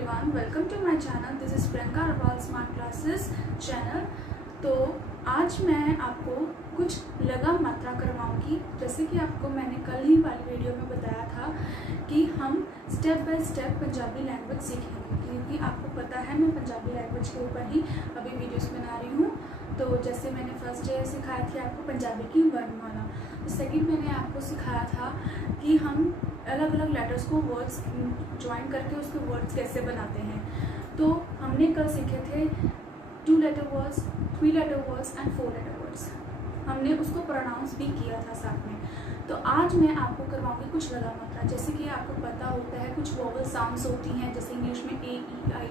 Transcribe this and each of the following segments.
Everyone, welcome to my channel. This is Priyanka Agrawal smart classes channel. तो आज मैं आपको कुछ लगा मात्रा करवाऊंगी। जैसे कि आपको मैंने कल ही वाली वीडियो में बताया था कि हम step by step Punjabi language सीखेंगे, क्योंकि आपको पता है मैं पंजाबी लैंग्वेज के ऊपर ही अभी वीडियोस बना रही हूँ। तो जैसे मैंने फर्स्ट डे सिखाई थी आपको पंजाबी की वर्णमाला, तो सेकंड मैंने आपको सिखाया था कि हम अलग अलग लेटर्स को वर्ड्स ज्वाइन करके उसके वर्ड्स कैसे बनाते हैं। तो हमने कल सीखे थे 2 letter words, 3 letter words and 4 letter words. हमने उसको प्रोनाउंस भी किया था साथ में। तो आज मैं आपको करवाऊंगी कुछ लगा मात्रा। जैसे कि आपको पता होता है कुछ वोवल साउंड्स होती हैं, जैसे इंग्लिश में ए ई आई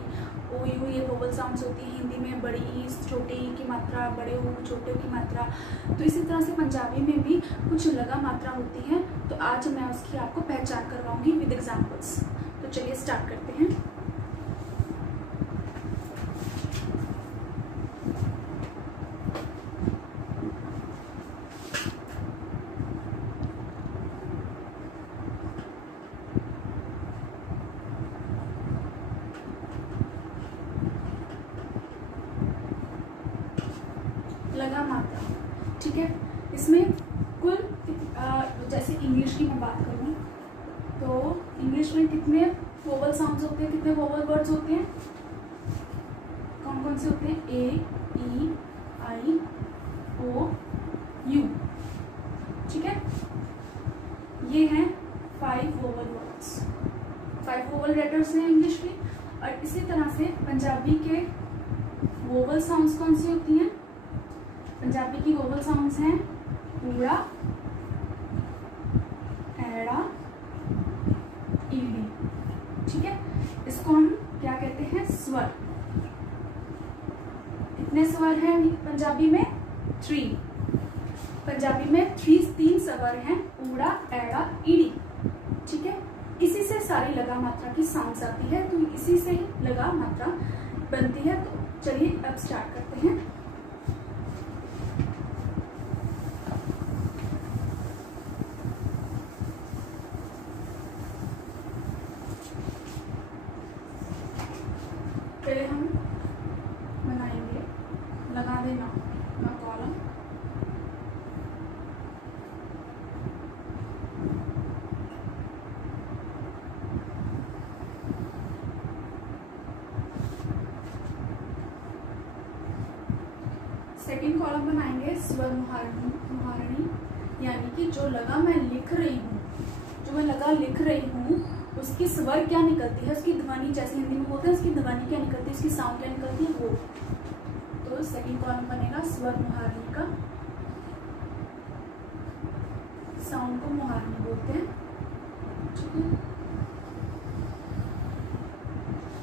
ओ यू, ये वोवल साउंड्स होती हैं। हिंदी में बड़ी ई छोटे ई की मात्रा, बड़े ओ छोटे की मात्रा। तो इसी तरह से पंजाबी में भी कुछ लगा मात्रा होती हैं। तो आज मैं उसकी आपको पहचान करवाऊंगी विद एग्जाम्पल्स। तो चलिए स्टार्ट करते हैं। लगा मात्रा, ठीक है। इसमें कुल जैसे इंग्लिश की मैं बात करूँ तो इंग्लिश में कितने वोवल साउंड्स होते हैं, कितने वोवल वर्ड्स होते हैं, कौन कौन से होते हैं? ए ई आई ओ यू, ठीक है। ये हैं 5 वोवल वर्ड्स, 5 वोवल लेटर्स हैं इंग्लिश के। और इसी तरह से पंजाबी के वोवल साउंड्स कौन सी होती हैं? पंजाबी की वोवल साउंड्स हैं ऊड़ा, एड़ा, ईडी, ठीक है। इसको हम क्या कहते हैं? स्वर। कितने स्वर हैं पंजाबी में? 3। पंजाबी में 3 स्वर हैं, ऊड़ा, एड़ा, ईडी, ठीक है। इसी से सारी लगा मात्रा की साउंड्स आती है, तो इसी से ही लगा मात्रा बनती है। तो चलिए अब स्टार्ट करते हैं। पहले हम बनाएंगे लगा देना का कॉलम। सेकंड कॉलम बनाएंगे स्वर मुहारणी, यानी कि जो लगा मैं लिख रही हूँ, जो मैं लगा लिख रही हूँ उसकी स्वर क्या निकलती है, उसकी ध्वनि, जैसे हिंदी में बोलते हैं उसकी ध्वनि क्या निकलती है, उसकी साउंड क्या निकलती है वो। तो सेकंड कॉलम बनेगा स्वर मुहारणी का। साउंड को मुहारणी बोलते हैं, ठीक है।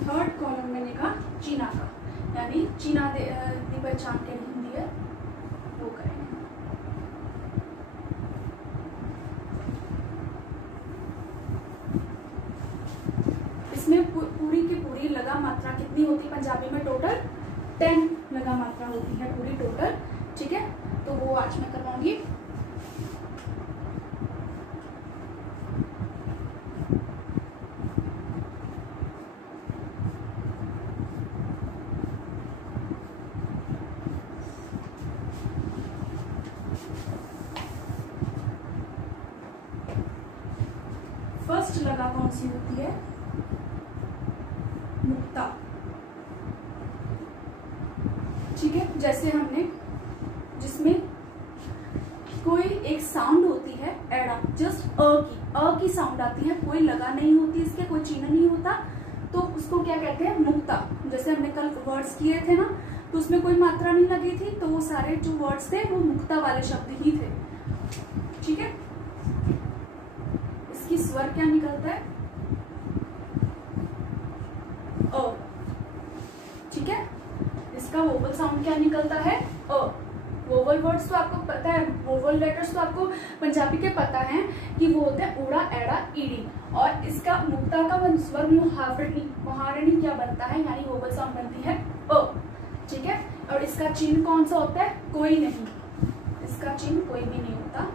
थर्ड कॉलम बनेगा चीना का, यानी चीना की पहचान क्या हिंदी है वो करेंगे। इसमें पूरी की पूरी लगा मात्रा कितनी होती है पंजाबी में? टोटल 10 लगा मात्रा होती है पूरी टोटल, ठीक है। तो वो आज मैं करवाऊंगी। फर्स्ट लगा कौन सी होती है? मुक्ता, ठीक है। जैसे हमने जिसमें कोई एक साउंड होती है एड़ा, जस्ट अ की साउंड आती है, कोई लगा नहीं होती इसके, कोई चिन्ह नहीं होता, तो उसको क्या कहते हैं? मुक्ता। जैसे हमने कल वर्ड्स किए थे ना, तो उसमें कोई मात्रा नहीं लगी थी, तो वो सारे जो वर्ड्स थे वो मुक्ता वाले शब्द ही थे, ठीक है। इसकी स्वर क्या निकलता है? अ, ठीक है। इसका वोवल साउंड क्या निकलता है? अ। वोवल वर्ड्स तो आपको पता है, वोवल लेटर्स तो आपको पंजाबी के पता हैं कि वो होते हैं ऊड़ा, एड़ा, ईडी। और इसका मुक्ता का स्वर मुहारणी क्या बनता है, यानी वोवल साउंड बनती है अ, ठीक है। और इसका चिन्ह कौन सा होता है? कोई नहीं, इसका चिन्ह कोई भी नहीं होता।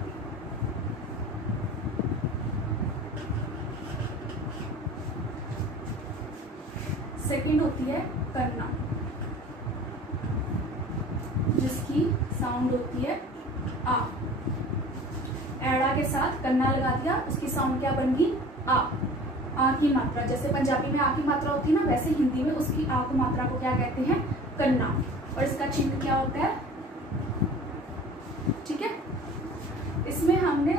सेकंड होती है करना, जिसकी साउंड होती है आ। एड़ा के साथ कन्ना लगा दिया, उसकी साउंड क्या बन गई? आ की मात्रा। जैसे पंजाबी में आ की मात्रा होती है ना, वैसे हिंदी में उसकी आ की मात्रा को क्या कहते हैं? कन्ना। और इसका चिन्ह क्या होता है? ठीक है। इसमें हमने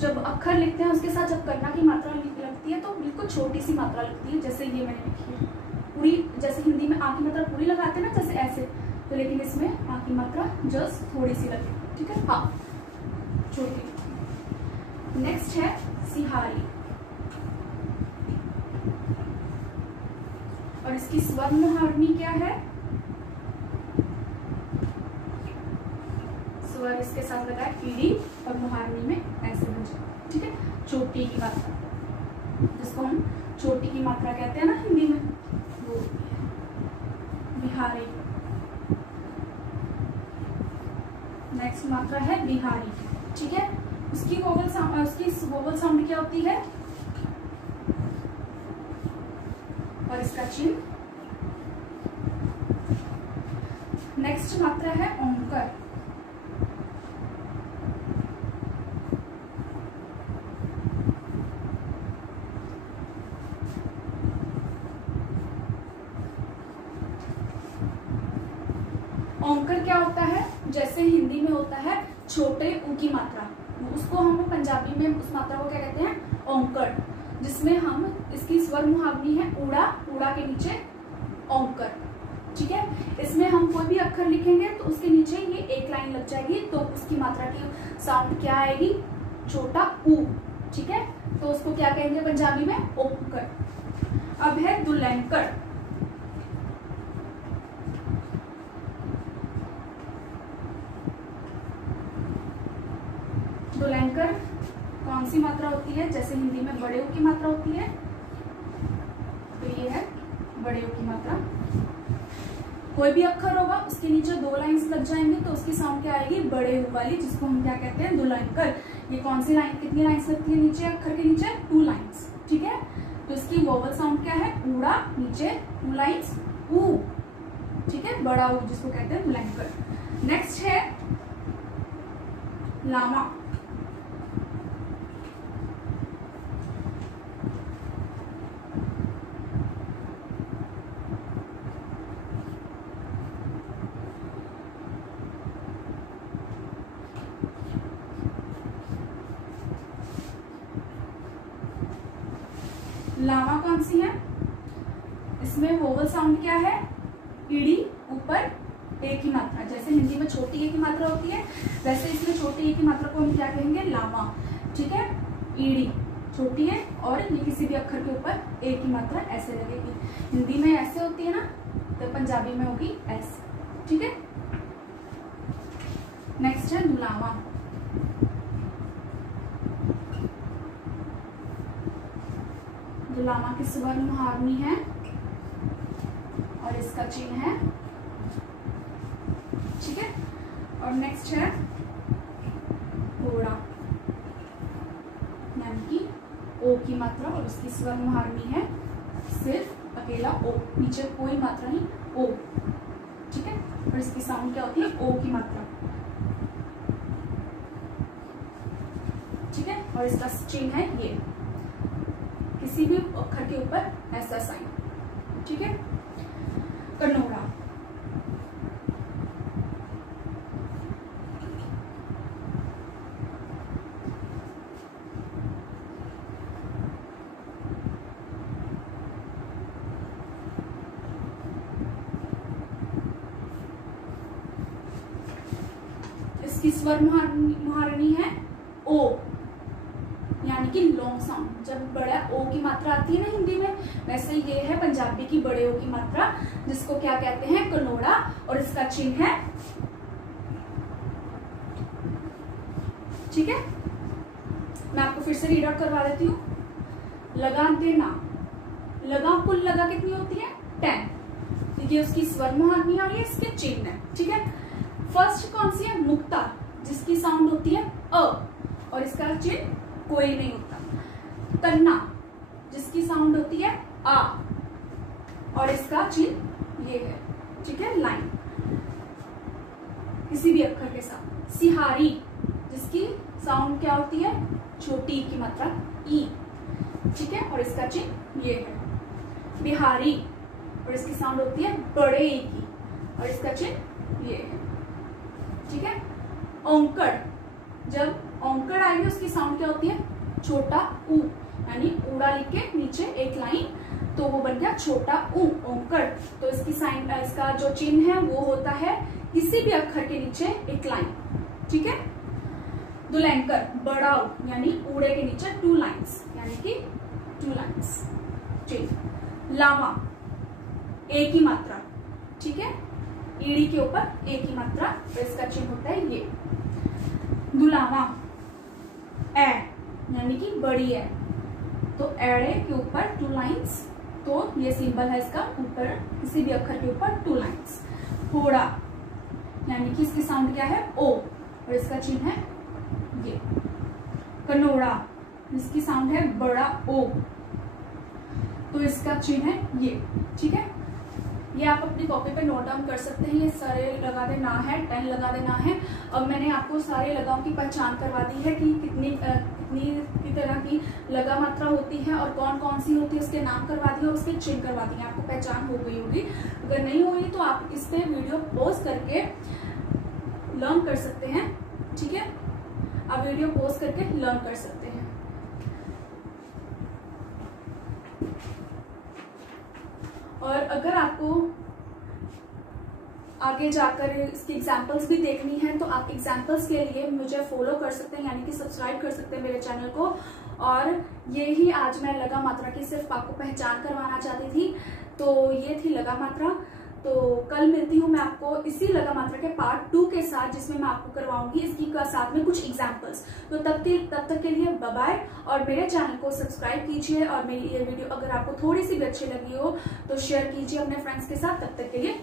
जब अक्षर लिखते हैं उसके साथ जब कन्ना की मात्रा लगती है तो बिल्कुल छोटी सी मात्रा लगती है, जैसे ये मैंने लिखी है पूरी। जैसे हिंदी में आ की मात्रा पूरी लगाते हैं ना, जैसे ऐसे, तो लेकिन इसमें आ की मात्रा जस्ट थोड़ी सी लगती। ठीक है, हाँ, छोटी। नेक्स्ट है सिहारी, और इसकी स्वर मुहावरणी क्या है? स्वर इसके साथ लगा है ईडी, और मुहावरणी में ऐसे बन जाए। ठीक है, चोटी की मात्रा, जिसको हम चोटी की मात्रा कहते हैं ना हिंदी में, वो बिहारी। नेक्स्ट मात्रा है बिहारी। ठीक है, उसकी वोवल साउंड क्या होती है? और इसका चिन्ह। नेक्स्ट मात्रा है ओंकार। ओंकार क्या होता है? जैसे हिंदी में होता है छोटे ऊ की मात्रा, उसको हम पंजाबी में उस मात्रा को क्या कहते हैं? ओंकार। जिसमें हम इसकी स्वर मुहावरणी है ऊड़ा, ऊड़ा के नीचे ओंकार। ठीक है, इसमें हम कोई भी अक्षर लिखेंगे तो उसके नीचे ये एक लाइन लग जाएगी, तो उसकी मात्रा की साउंड क्या आएगी? छोटा ऊ। ठीक है, तो उसको क्या कहेंगे पंजाबी में? ओंकार। अब है दुल्हनकर। दुल्हनकर कौन सी मात्रा होती है? जैसे हिंदी में बड़े ऊ की मात्रा होती है, तो ये है बड़े ऊ की मात्रा। कोई भी अक्षर होगा उसके नीचे दो लाइंस लग जाएंगे तो उसकी साउंड क्या आएगी? बड़े ऊ वाली, जिसको हम क्या कहते हैं? दुल्हनकर। ये कौन सी लाइन, कितनी लाइंस लगती है नीचे अक्षर के नीचे? 2 लाइंस। ठीक है, तो इसकी वोवल साउंड क्या है? ऊड़ा, नीचे 2 लाइंस ऊ। ठीक है, बड़ा ऊ जिसको कहते हैं दुल्हनकर। नेक्स्ट है लामा। लामा कौन सी है? इसमें वोवल साउंड क्या है? ईडी, ऊपर ए की मात्रा। जैसे हिंदी में छोटी ए की मात्रा होती है, वैसे इसमें छोटी ए की मात्रा को हम क्या कहेंगे? लामा। ठीक है, ईडी छोटी है और ये किसी भी अक्षर के ऊपर ए की मात्रा ऐसे लगेगी। हिंदी में ऐसे होती है ना, तो पंजाबी में होगी ऐसे। ठीक है, नेक्स्ट है दुलावा। दुलामा की स्वर मुहावरणी है और इसका चिन्ह है। ठीक है, और नेक्स्ट है ओड़ा, यानी कि ओ की मात्रा, और उसकी स्वर मुहावरणी है सिर्फ अकेला ओ, नीचे कोई मात्रा नहीं, ओ। ठीक है, और इसकी साउंड क्या होती है? ओ की मात्रा। ठीक है, और इसका चिन्ह है ये, किसी भी अक्षर के ऊपर ऐसा साइन। ठीक है, कनोड़ा। इसकी स्वर मुहावरणी है ओ, यानी कि लॉन्ग साउंड। जब बड़ा ओ की मात्रा आती है ना हिंदी में, वैसे ये है पंजाबी की बड़े ओ की मात्रा, जिसको क्या कहते हैं? कनोड़ा, और इसका चिन्ह है। ठीक है, मैं आपको फिर से रीड आउट करवा देती हूँ। लगा देना, लगा, कुल लगा कितनी होती है? 10। ये उसकी स्वर मुहावरणी और ये इसके चिन्ह है। ठीक है, फर्स्ट कौन सी है? मुक्ता, जिसकी साउंड होती है अ, और इसका चिन्ह कोई नहीं होता। कन्ना, जिसकी साउंड होती है आ। और इसका चिन्ह ये है, ठीक है, लाइन किसी भी अक्षर के साथ। सिहारी जिसकी साउंड क्या होती है, छोटी की मात्रा ई, ठीक है, और इसका चिन्ह ये है। बिहारी और इसकी साउंड होती है बड़े ई की और इसका चिन्ह ये है, ठीक है। औंकड़, जब औंकड़ आएगी उसकी साउंड क्या होती है, छोटा ऊ, यानी ऊड़ा लिख के नीचे एक लाइन तो वो बन गया छोटा ऊ, औंकड़। तो इसकी साइन, इसका जो चिन्ह है वो होता है किसी भी अक्षर के नीचे एक लाइन, ठीक है। दुलैंकर, बड़ा ऊ, यानी ऊड़े के नीचे 2 लाइन्स, यानी कि 2 लाइन्स चिन्ह। लामा ए की मात्रा, ठीक है, ईड़ी के ऊपर ए की मात्रा, तो इसका चिन्ह होता है ये। दुलामा ए, यानी कि बड़ी है, तो एड़े के ऊपर 2 लाइन्स, तो ये सिंबल है इसका, ऊपर किसी भी अक्षर के ऊपर 2 लाइन्स। होड़ा, यानी कि इसकी साउंड क्या है, ओ, और इसका चिन्ह है ये। कनोड़ा, इसकी साउंड है बड़ा ओ, तो इसका चिन्ह है ये, ठीक है। ये आप अपनी कॉपी पे नोट डाउन कर सकते हैं, ये सारे लगा देना है, 10 लगा देना है। अब मैंने आपको सारे लगाओं की पहचान करवा दी है कि कितनी तरह की लगा मात्रा होती है और कौन कौन सी होती है, उसके नाम करवा दिए और उसके चिन्ह करवा दिए, आपको पहचान हो गई होगी। अगर नहीं हुई तो आप इस पे वीडियो पॉज करके लर्न कर सकते हैं, ठीक है, आप वीडियो पॉज करके लर्न कर सकते हैं। और अगर आपको आगे जाकर इसकी एग्जाम्पल्स भी देखनी है तो आप एग्जाम्पल्स के लिए मुझे फॉलो कर सकते हैं, यानी कि सब्सक्राइब कर सकते हैं मेरे चैनल को। और ये ही आज मैं लगा मात्रा की सिर्फ आपको पहचान करवाना चाहती थी, तो ये थी लगा मात्रा। तो कल मिलती हूँ मैं आपको इसी लगा मात्रा के पार्ट 2 के साथ, जिसमें मैं आपको करवाऊंगी इसकी साथ में कुछ एग्जाम्पल्स। तो तब तक के लिए बाय बाय, और मेरे चैनल को सब्सक्राइब कीजिए, और मेरी ये वीडियो अगर आपको थोड़ी सी भी अच्छी लगी हो तो शेयर कीजिए अपने फ्रेंड्स के साथ। तब तक के लिए